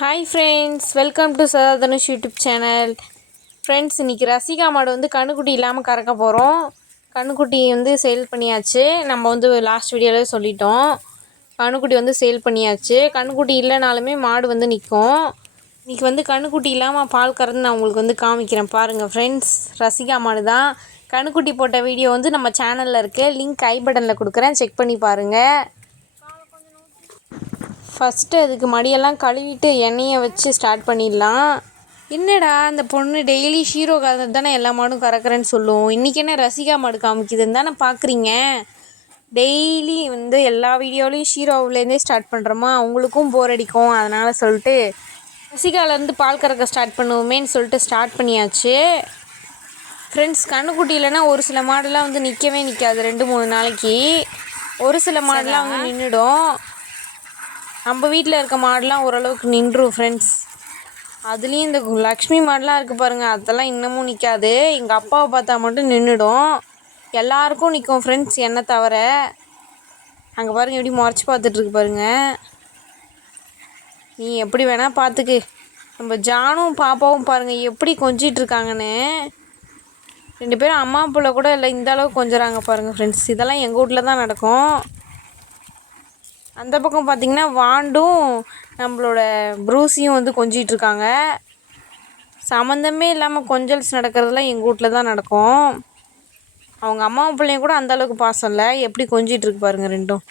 Hi friends welcome to சதா Dhanush YouTube channel friends இன்றைக்கி ரசிகா மாடு வந்து கண்ணுக்குட்டி இல்லாமல் கறக்க போகிறோம் கண்ணுக்குட்டி வந்து சேல் பண்ணியாச்சு. நம்ம வந்து லாஸ்ட் வீடியோவில் சொல்லிட்டோம். கண்ணுக்குட்டி வந்து சேல் பண்ணியாச்சு. கண்ணுக்குட்டி இல்லைனாலுமே மாடு வந்து நிற்கும். இன்றைக்கி வந்து கண்ணுக்குட்டி இல்லாமல் பால் கறந்து நான் உங்களுக்கு வந்து காமிக்கிறேன். பாருங்கள் ஃப்ரெண்ட்ஸ் ரசிகா மாடு தான். கண்ணுக்குட்டி போட்ட வீடியோ வந்து நம்ம சேனலில் இருக்குது லிங்க் ஐ பட்டனில் கொடுக்குறேன். செக் பண்ணி பாருங்கள் ஃபஸ்ட்டு அதுக்கு மடியெல்லாம் கழுவிட்டு எண்ணெயை வச்சு ஸ்டார்ட் பண்ணிடலாம். என்னடா அந்த பொண்ணு டெய்லி ஷீரோ கறந்து தானே எல்லா மாடும் கறக்குறேன்னு சொல்லும். இன்றைக்கி என்ன ரசிகா மாடு காமிக்குதுன்னு தானே பார்க்குறீங்க டெய்லி வந்து எல்லா வீடியோலையும் ஷீரோவிலேருந்தே ஸ்டார்ட் பண்ணுறோமா அவங்களுக்கும் போர் அடிக்கும் அதனால் சொல்லிட்டு ரசிகாலேருந்து பால் கறக்க ஸ்டார்ட் பண்ணுவோமேன்னு சொல்லிட்டு ஸ்டார்ட் பண்ணியாச்சு. ஃப்ரெண்ட்ஸ் கண்ணுக்குட்டி இல்லைன்னா ஒரு சில மாடுலாம் வந்து நிற்கவே நிற்காது ரெண்டு மூணு நாளைக்கு. ஒரு சில மாடுலாம் வந்து நின்றுடும் நம்ம வீட்டில் இருக்க மாடுலாம் ஓரளவுக்கு நின்றும் ஃப்ரெண்ட்ஸ் அதுலேயும் இந்த லக்ஷ்மி மாடுலாம் இருக்குது பாருங்கள் அதெல்லாம் இன்னமும் நிற்காது எங்கள் அப்பாவை பார்த்தா மட்டும் நின்றுடும் எல்லாருக்கும் நிற்கும் ஃப்ரெண்ட்ஸ் என்னை தவிர அங்கே பாருங்கள் எப்படி முறைச்சி பார்த்துட்ருக்கு பாருங்கள் நீ எப்படி வேணால் பார்த்துக்கு. நம்ம ஜானும் பாப்பாவும் பாருங்கள் எப்படி கொஞ்சிட்டு இருக்காங்கன்னு. ரெண்டு பேரும் அம்மா பிள்ளை கூட இல்லை இந்த அளவுக்கு கொஞ்சறாங்க பாருங்கள் ஃப்ரெண்ட்ஸ் இதெல்லாம் எங்கள் வீட்டில் தான் நடக்கும். அந்த பக்கம் பார்த்திங்கன்னா வாண்டும் நம்மளோட ப்ரூஸியும் வந்து கொஞ்சிகிட்டு இருக்காங்க சம்மந்தமே இல்லாமல் கொஞ்சல்ஸ் நடக்கிறதுலாம் எங்கள் வீட்டில் தான் நடக்கும். அவங்க அம்மாவும் பிள்ளையும் கூட அந்த அளவுக்கு பாசம் இல்லை. எப்படி கொஞ்சிட்டு இருக்கு பாருங்க ரெண்டும்.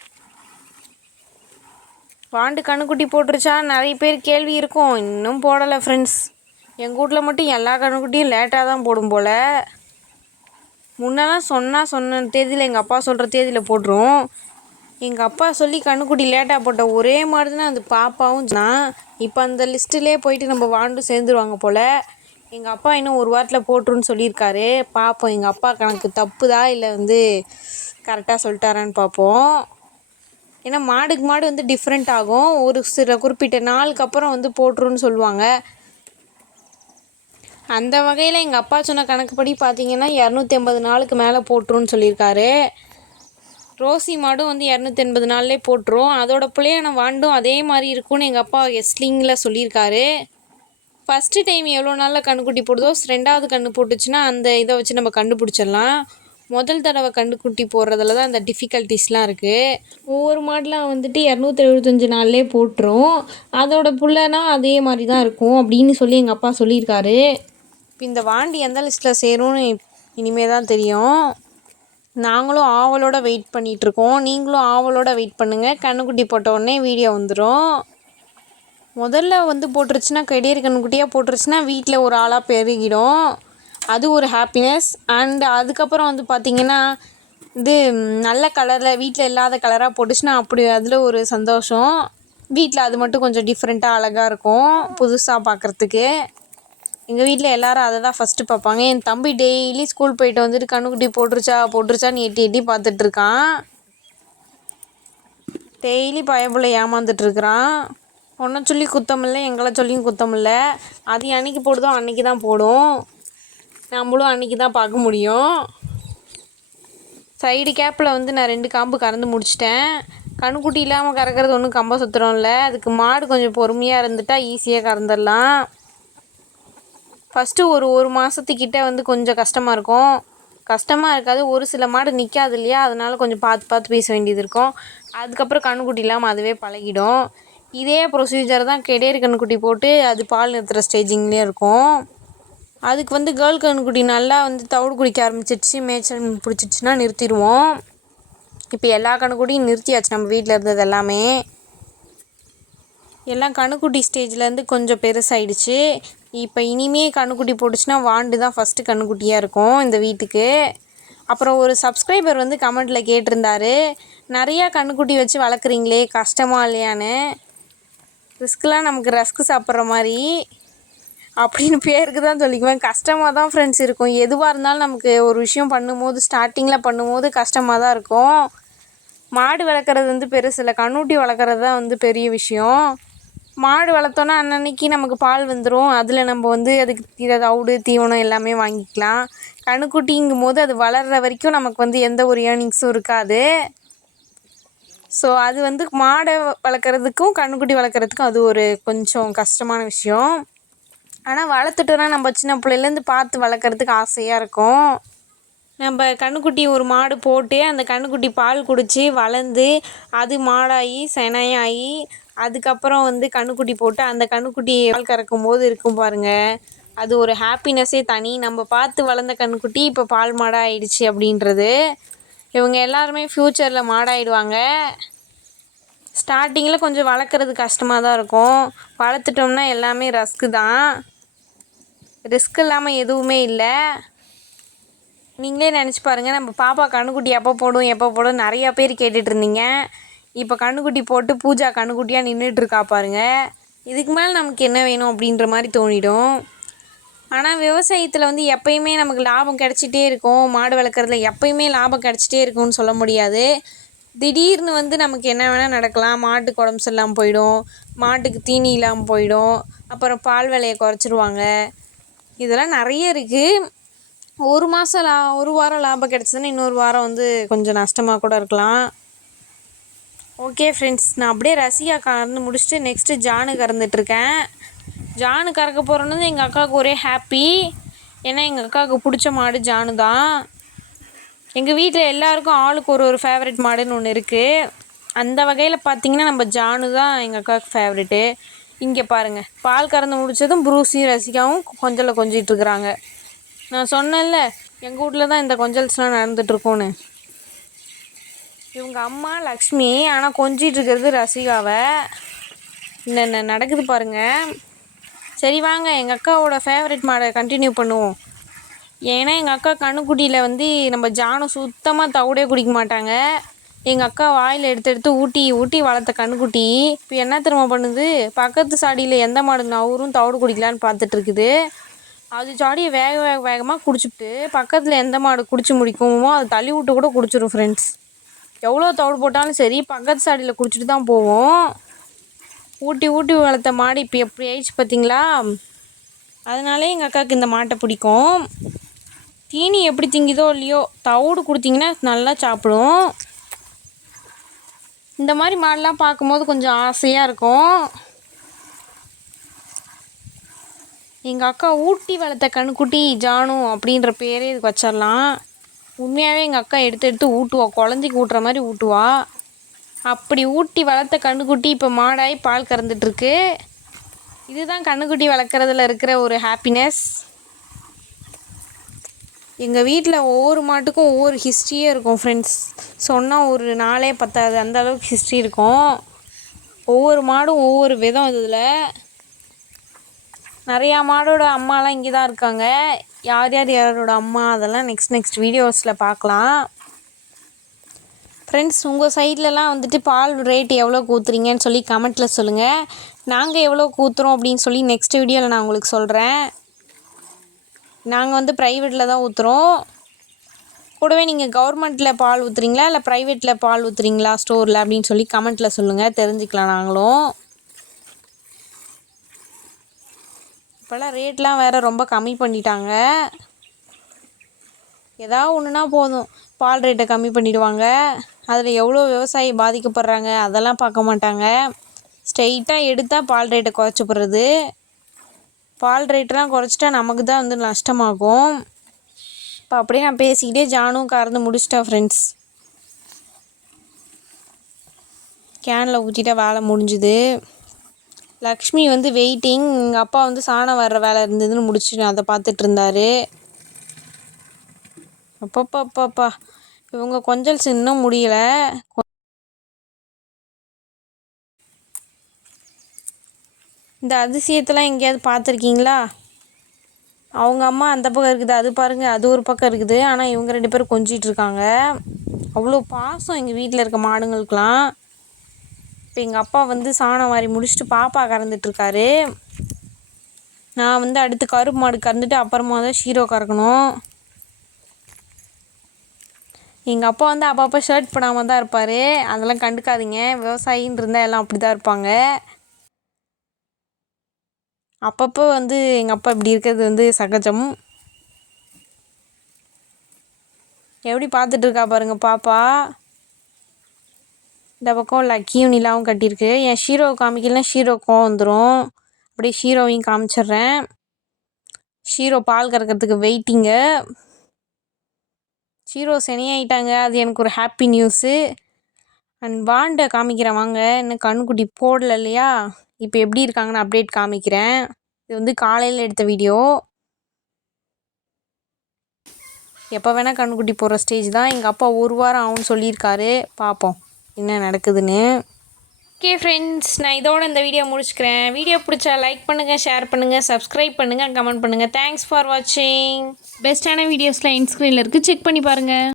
வாண்டு கண்ணுக்குட்டி போட்டுருச்சா? நிறைய பேர் கேள்வி இருக்கும். இன்னும் போடலை ஃப்ரெண்ட்ஸ் எங்கள் வீட்டில் மட்டும் எல்லா கண்ணுக்குட்டியும் லேட்டாக தான் போடும் போல். முன்னெல்லாம் சொன்னால் சொன்ன தேதியில் எங்கள் அப்பா சொல்கிற தேதியில் போட்டுரும். எங்கள் அப்பா சொல்லி கண்ணுக்குட்டி லேட்டாக போட்ட ஒரே மாடு தான் அது பாப்பாவும் நான் இப்போ அந்த லிஸ்ட்டிலே போயிட்டு நம்ம வாண்டும் சேர்ந்துருவாங்க போல். எங்கள் அப்பா இன்னும் ஒரு வாரத்தில் போட்டுருன்னு சொல்லியிருக்காரு. பார்ப்போம் எங்கள் அப்பா கணக்கு தப்புதா இல்லை வந்து கரெக்டாக சொல்லிட்டாரான்னு பார்ப்போம் ஏன்னா மாடுக்கு மாடு வந்து டிஃப்ரெண்ட் ஆகும். ஒரு சில குறிப்பிட்ட நாளுக்கு அப்புறம் வந்து போட்டுருன்னு சொல்லுவாங்க. அந்த வகையில் எங்கள் அப்பா சொன்ன கணக்குப்படி பார்த்தீங்கன்னா இரநூத்தி ஐம்பது நாளுக்கு மேலே போட்டுருன்னு சொல்லியிருக்காரு. ரோசி மாடும் வந்து இரநூத்தி எண்பது நாள்லேயே போட்டுரும். அதோட பிள்ளையான வாண்டும் அதே மாதிரி இருக்கும்னு எங்கள் அப்பா எஸ்லிங்கில் சொல்லியிருக்காரு. ஃபஸ்ட்டு டைம் எவ்வளோ நாளில் கண்ணுக்குட்டி போடுதோ ரெண்டாவது கண்ணு போட்டுச்சுன்னா அந்த இதை வச்சு நம்ம கண்டுபிடிச்சிடலாம். முதல் தடவை கண்டுக்குட்டி போடுறதுல தான் அந்த டிஃபிகல்ட்டிஸ்லாம் இருக்குது ஒவ்வொரு மாடலாம் வந்துட்டு இரநூத்தி எழுபத்தஞ்சு நாள்லேயே போட்டுரும். அதோட புள்ளனா அதே மாதிரி தான் இருக்கும் அப்படின்னு சொல்லி எங்கள் அப்பா சொல்லியிருக்காரு. இப்போ இந்த வாண்டி எந்த லிஸ்ட்டில் சேரும்னு இனிமே தான் தெரியும். நாங்களும் ஆவலோட வெயிட் பண்ணிகிட்ருக்கோம் நீங்களும் ஆவலோட வெயிட் பண்ணுங்கள் கண்ணுக்குட்டி போட்ட உடனே வீடியோ வந்துடும் முதல்ல வந்து போட்டுருச்சுன்னா கெடியர் கண்ணுக்குட்டியாக போட்டுருச்சுன்னா வீட்டில் ஒரு ஆளாக பெருகிடும். அது ஒரு ஹாப்பினஸ் அண்டு அதுக்கப்புறம் வந்து பார்த்திங்கன்னா இது நல்ல கலரில் வீட்டில் இல்லாத கலராக போட்டுச்சுன்னா அப்படி அதில் ஒரு சந்தோஷம். வீட்டில் அது மட்டும் கொஞ்சம் டிஃப்ரெண்ட்டாக அழகாக இருக்கும் புதுசாக பார்க்குறதுக்கு எங்கள் வீட்டில் எல்லாரும் அதை தான் ஃபஸ்ட்டு பார்ப்பாங்க. என் தம்பி டெய்லி ஸ்கூல் போயிட்டு வந்துட்டு கண்ணுக்குட்டி போட்டுருச்சா போட்டுருச்சான்னு எட்டி எட்டி பார்த்துட்ருக்கான் டெய்லி பயப்புள்ள ஏமாந்துட்டுருக்குறான் ஒன்றை சொல்லி குத்தமில்லை எங்களை சொல்லியும் குத்தமில்ல அது அன்னைக்கு போடுதோ அன்னைக்கு தான் போடும். நம்மளும் அன்னைக்கு தான் பார்க்க முடியும். சைடு கேப்பில் வந்து நான் ரெண்டு காம்பு கறந்து முடிச்சிட்டேன். கண்ணுக்குட்டி இல்லாமல் கறக்கிறது ஒன்றும் கம்ப சுத்துறோம் இல்லை அதுக்கு மாடு கொஞ்சம் பொறுமையாக இருந்துட்டா ஈஸியாக கறந்துடலாம். ஃபஸ்ட்டு ஒரு ஒரு மாதத்துக்கிட்ட வந்து கொஞ்சம் கஷ்டமாக இருக்கும். கஷ்டமாக இருக்காது. ஒரு சில மாடு நிற்காது இல்லையா? அதனால கொஞ்சம் பார்த்து பார்த்து பேச வேண்டியது இருக்கும். அதுக்கப்புறம் கண்ணுக்குட்டி இல்லாமல் அதுவே பழகிடும். இதே ப்ரொசீஜர் தான் கெடேரி கண்ணுக்குட்டி போட்டு அது பால் நிறுத்துகிற ஸ்டேஜிங்லேயே இருக்கும். அதுக்கு வந்து கேர்ள் கண்ணுக்குட்டி நல்லா வந்து தவிடு குடிக்க ஆரம்பிச்சிருச்சு. மேய்ச்சல் பிடிச்சிருச்சுன்னா நிறுத்திடுவோம். இப்போ எல்லா கண்ணுக்குட்டியும் நிறுத்தியாச்சு. நம்ம வீட்டில் இருந்தது எல்லாமே. எல்லாம் கணுக்குட்டி ஸ்டேஜ்லேருந்து கொஞ்சம் பெருசாயிடுச்சு. இப்போ இனிமே கண்ணுக்குட்டி போட்டுச்சுன்னா வாண்டு தான் ஃபஸ்ட்டு கண்ணுக்குட்டியாக இருக்கும் இந்த வீட்டுக்கு. அப்புறம் ஒரு சப்ஸ்கிரைபர் வந்து கமெண்ட்டில் கேட்டிருந்தாரு நிறையா கண்ணுக்குட்டி வச்சு வளர்க்குறீங்களே கஷ்டமாக இல்லையான்னு? ரிஸ்க்லாம் நமக்கு ரஸ்க்கு சாப்பிட்ற மாதிரி. அப்படின்னு பேருக்கு தான் சொல்லிக்குவேன். கஷ்டமாக தான் ஃப்ரெண்ட்ஸ் இருக்கும். எதுவாக இருந்தாலும் நமக்கு ஒரு விஷயம் பண்ணும்போது ஸ்டார்டிங்கில் பண்ணும்போது கஷ்டமாக தான் இருக்கும். மாடு வளர்க்குறது வந்து பெருசு இல்லை. கண்ணுட்டி வளர்க்குறது தான் வந்து பெரிய விஷயம். மாடு வளர்த்தோன்னா அன்னன்னைக்கு நமக்கு பால் வந்துடும் அதில் நம்ம வந்து அதுக்கு தீர தவிடு தீவனம் எல்லாமே வாங்கிக்கலாம். கணுக்குட்டிங்கும் போது அது வளர்கிற வரைக்கும் நமக்கு வந்து எந்த ஒரு ஏர்னிங்ஸும் இருக்காது. ஸோ அது வந்து மாடை வளர்க்குறதுக்கும் கன்றுக்குட்டி வளர்க்குறதுக்கும் அது ஒரு கொஞ்சம் கஷ்டமான விஷயம். ஆனால் வளர்த்துட்டோன்னா நம்ம சின்ன பிள்ளையிலேருந்து பார்த்து வளர்க்குறதுக்கு ஆசையாக இருக்கும். நம்ம கன்றுக்குட்டி ஒரு மாடு போட்டு அந்த கன்றுக்குட்டி பால் குடித்து வளர்ந்து அது மாடாகி செனையாகி அதுக்கப்புறம் வந்து கன்றுக்குட்டி போட்டு அந்த கன்றுக்குட்டி பால் கறக்கும் போது இருக்கும் பாருங்கள் அது ஒரு ஹாப்பினஸ்ஸே தனி. நம்ம பார்த்து வளர்ந்த கன்றுக்குட்டி இப்போ பால் மாடாக ஆயிடுச்சு அப்படின்றது. இவங்க எல்லாருமே ஃப்யூச்சரில் மாடாயிடுவாங்க. ஸ்டார்டிங்கில் கொஞ்சம் வளர்க்குறது கஷ்டமாக தான் இருக்கும். வளர்த்துட்டோம்னா எல்லாமே ரஸ்க்கு தான். ரிஸ்க் இல்லாமல் எதுவுமே இல்லை. நீங்களே நினச்சி பாருங்கள் நம்ம பாப்பா கண்ணுக்குட்டி எப்போ போடும் எப்போ போடும் நிறையா பேர் கேட்டுட்ருந்தீங்க இப்போ கண்ணுக்குட்டி போட்டு பூஜா கண்ணுக்குட்டியாக நின்றுட்டுருக்கா பாருங்கள் இதுக்கு மேலே நமக்கு என்ன வேணும் அப்படின்ற மாதிரி தோணிடும். ஆனால் விவசாயத்தில் வந்து எப்பயுமே நமக்கு லாபம் கிடச்சிட்டே இருக்கும். மாடு வளர்க்குறதுல எப்பயுமே லாபம் கிடச்சிட்டே இருக்கும்னு சொல்ல முடியாது. திடீர்னு வந்து நமக்கு என்ன வேணால் நடக்கலாம். மாட்டுக்கு உடம்பு சரியில்லாமல் போயிடும். மாட்டுக்கு தீனி இல்லாமல் போயிடும். அப்புறம் பால் விலையை குறைச்சிருவாங்க. இதெல்லாம் நிறைய இருக்குது ஒரு மாதம் லா ஒரு வாரம் லாபம் கிடச்சதுன்னா இன்னொரு வாரம் வந்து கொஞ்சம் நஷ்டமாக கூட இருக்கலாம். ஓகே ஃப்ரெண்ட்ஸ் நான் அப்படியே ரசிகா கறந்து முடிச்சுட்டு நெக்ஸ்ட்டு ஜானு கறந்துட்டுருக்கேன். ஜானு கறக்க போகிறோன்னு எங்கள் அக்காவுக்கு ஒரே ஹாப்பி ஏன்னா எங்கள் அக்காவுக்கு பிடிச்ச மாடு ஜானு தான். எங்கள் வீட்டில் எல்லாருக்கும் ஆளுக்கு ஒரு ஒரு ஃபேவரட் மாடுன்னு ஒன்று இருக்குது அந்த வகையில் பார்த்தீங்கன்னா நம்ம ஜானு தான் எங்கள் அக்காவுக்கு ஃபேவரெட்டு இங்கே பாருங்கள் பால் கறந்து முடித்ததும் ப்ரூஸி ரசிகாவும் கொஞ்சலில் கொஞ்சிட்டு இருக்கிறாங்க. நான் சொன்னேன்ல எங்கள் வீட்டில் தான் இந்த கொஞ்சல்ஸ்லாம் நடந்துகிட்ருக்கோன்னு இவங்க அம்மா லக்ஷ்மி ஆனால் கொஞ்சிட்டு இருக்கிறது ரசிகாவை. என்ன நடக்குது பாருங்கள் சரி வாங்க எங்கள் அக்காவோட ஃபேவரட் மாடை கண்டினியூ பண்ணுவோம். ஏன்னா எங்கள் அக்கா கண்ணுக்குட்டியில் வந்து நம்ம ஜானம் சுத்தமாக தவிடே குடிக்க மாட்டாங்க. எங்கள் அக்கா வாயில் எடுத்து எடுத்து ஊட்டி ஊட்டி வளர்த்த கண்ணுக்குட்டி இப்போ என்ன திரும்ப பண்ணுது? பக்கத்து சாடியில் எந்த மாடு நவரும் தவிடு குடிக்கலான்னு பார்த்துட்ருக்குது அது ஜாடியை வேக வேக வேகமாக குடிச்சுட்டு பக்கத்தில் எந்த மாடு குடிச்சு முடிக்குமோ அதை தள்ளி விட்டு கூட குடிச்சிடும் ஃப்ரெண்ட்ஸ் எவ்வளோ தவிடு போட்டாலும் சரி பக்கத்து சாடியில் குடிச்சிட்டு தான் போவோம். ஊட்டி ஊட்டி வளர்த்த மாடு இப்போ எப்படி ஆயிடுச்சு பார்த்தீங்களா அதனாலே எங்கள் அக்காவுக்கு இந்த மாட்டை பிடிக்கும். தீனி எப்படி திங்குதோ இல்லையோ தவிடு கொடுத்தீங்கன்னா நல்லா சாப்பிடும். இந்த மாதிரி மாடெலாம் பார்க்கும்போது கொஞ்சம் ஆசையாக இருக்கும். எங்கள் அக்கா ஊட்டி வளர்த்த கண்ணுக்குட்டி ஜானு அப்படின்ற பேரே இதுக்கு வச்சிடலாம். உண்மையாகவே எங்கள் அக்கா எடுத்து எடுத்து ஊட்டுவா. குழந்தைக்கு ஊட்டுற மாதிரி ஊட்டுவா. அப்படி ஊட்டி வளர்த்த கண்ணுக்குட்டி இப்போ மாடாகி பால் கறந்துட்டுருக்கு. இதுதான் கண்ணுக்குட்டி வளர்க்குறதுல இருக்கிற ஒரு ஹாப்பினஸ் எங்கள் வீட்டில் ஒவ்வொரு மாட்டுக்கும் ஒவ்வொரு ஹிஸ்ட்ரியே இருக்கும் ஃப்ரெண்ட்ஸ் சொன்னால் ஒரு நாளே பத்தாது. அந்த அளவுக்கு ஹிஸ்ட்ரி இருக்கும். ஒவ்வொரு மாடும் ஒவ்வொரு விதம் இதில். நிறையா மாடோட அம்மாலாம் இங்கே தான் இருக்காங்க. யார் யார் யாரோட அம்மா அதெல்லாம் நெக்ஸ்ட் நெக்ஸ்ட் வீடியோஸில் பார்க்கலாம். ஃப்ரெண்ட்ஸ் உங்கள் சைட்லலாம் வந்துட்டு பால் ரேட் எவ்வளோ ஊற்றுறீங்கன்னு சொல்லி கமெண்ட்டில் சொல்லுங்கள் நாங்கள் எவ்வளோ ஊற்றுறோம் அப்படின்னு சொல்லி நெக்ஸ்ட் வீடியோவில் நான் உங்களுக்கு சொல்கிறேன் நாங்கள் வந்து ப்ரைவேட்டில் தான் ஊற்றுறோம் கூடவே நீங்கள் கவர்மெண்ட்டில் பால் ஊற்றுறீங்களா இல்லை ப்ரைவேட்டில் பால் ஊற்றுறீங்களா ஸ்டோரில் அப்படின்னு சொல்லி கமெண்ட்டில் சொல்லுங்கள் தெரிஞ்சுக்கலாம் நாங்களும். இப்போல்லாம் ரேட்லாம் வேறு ரொம்ப கம்மி பண்ணிட்டாங்க. ஏதாவது ஒன்றுனா போதும். பால் ரேட்டை கம்மி பண்ணிவிடுவாங்க அதில் எவ்வளோ விவசாயி பாதிக்கப்படுறாங்க அதெல்லாம் பார்க்க மாட்டாங்க. ஸ்ட்ரெயிட்டாக எடுத்தால் பால் ரேட்டை குறைச்சி போடுறது பால் ரேட்டெலாம் குறைச்சிட்டா நமக்கு தான் வந்து நஷ்டமாகும். இப்போ அப்படியே நான் பேசிக்கிட்டே ஜானும் கறந்து முடிச்சிட்டேன் ஃப்ரெண்ட்ஸ் கேனில் ஊற்றிட்டா வேலை முடிஞ்சுது. லக்ஷ்மி வந்து வெயிட்டிங் எங்கள் அப்பா வந்து சாணம் வர்ற வேலை இருந்ததுன்னு முடிச்சு அதை பார்த்துட்டு இருந்தாரு. அப்பப்பா இவங்க கொஞ்சம் இன்னும் முடியல. இந்த அதிசயத்தெல்லாம் எங்கேயாவது பார்த்துருக்கீங்களா? அவங்க அம்மா அந்த பக்கம் இருக்குது அது பாருங்கள் அது ஒரு பக்கம் இருக்குது. ஆனால் இவங்க ரெண்டு பேரும் கொஞ்சிட்டு இருக்காங்க. அவ்வளோ பாசம் எங்கள் வீட்டில் இருக்க மாடுங்களுக்கெலாம் இப்போ எங்கள் அப்பா வந்து சாணம் வாரி முடிச்சுட்டு பாப்பா கறந்துட்டுருக்காரு நான் வந்து அடுத்து கருப்பு மாடு கறந்துட்டு அப்புறமா தான் ஷீரோ கறக்கணும். எங்கள் அப்பா வந்து அப்பப்போ ஷர்ட் போடாமல் தான் இருப்பார். அதெல்லாம் கண்டுக்காதீங்க. விவசாயின்னு இருந்தால் எல்லாம் அப்படி தான் இருப்பாங்க. அப்பப்போ வந்து எங்கள் அப்பா இப்படி இருக்கிறது வந்து சகஜம். எப்படி பார்த்துட்ருக்கா பாருங்கள் பாப்பா. இந்த பக்கம் லக்கியும் நிலாவும் கட்டியிருக்கு. என் ஷீரோவை காமிக்கலாம் ஷீரோ கோவம் வந்துடும் அப்படியே ஷீரோவையும் காமிச்சிடுறேன். ஷீரோ பால் கறக்கிறதுக்கு வெயிட்டிங்கு ஷீரோ சனியாயிட்டாங்க. அது எனக்கு ஒரு ஹாப்பி நியூஸு அண்ட் வாண்டை காமிக்கிறேன். வாங்க இன்னும் கண்ணுக்குட்டி போடல இல்லையா? இப்போ எப்படி இருக்காங்கன்னு அப்டேட் காமிக்கிறேன். இது வந்து காலையில் எடுத்த வீடியோ எப்போ வேணால் கண்ணுக்குட்டி போடுற ஸ்டேஜ் தான். எங்கள் அப்பா ஒரு வாரம் ஆகும்னு சொல்லியிருக்காரு. பார்ப்போம் என்ன நடக்குதுன்னு? ஓகே ஃப்ரெண்ட்ஸ் நான் இதோட இந்த வீடியோ முடிச்சுக்கிறேன். வீடியோ பிடிச்சா லைக் பண்ணுங்கள் ஷேர் பண்ணுங்கள் சப்ஸ்கிரைப் பண்ணுங்கள் கமெண்ட் பண்ணுங்கள் தேங்க்ஸ் ஃபார் வாட்சிங் பெஸ்ட்டான வீடியோஸ்லாம் இன்ஸ்க்ரீனில் இருக்குது செக் பண்ணி பாருங்கள்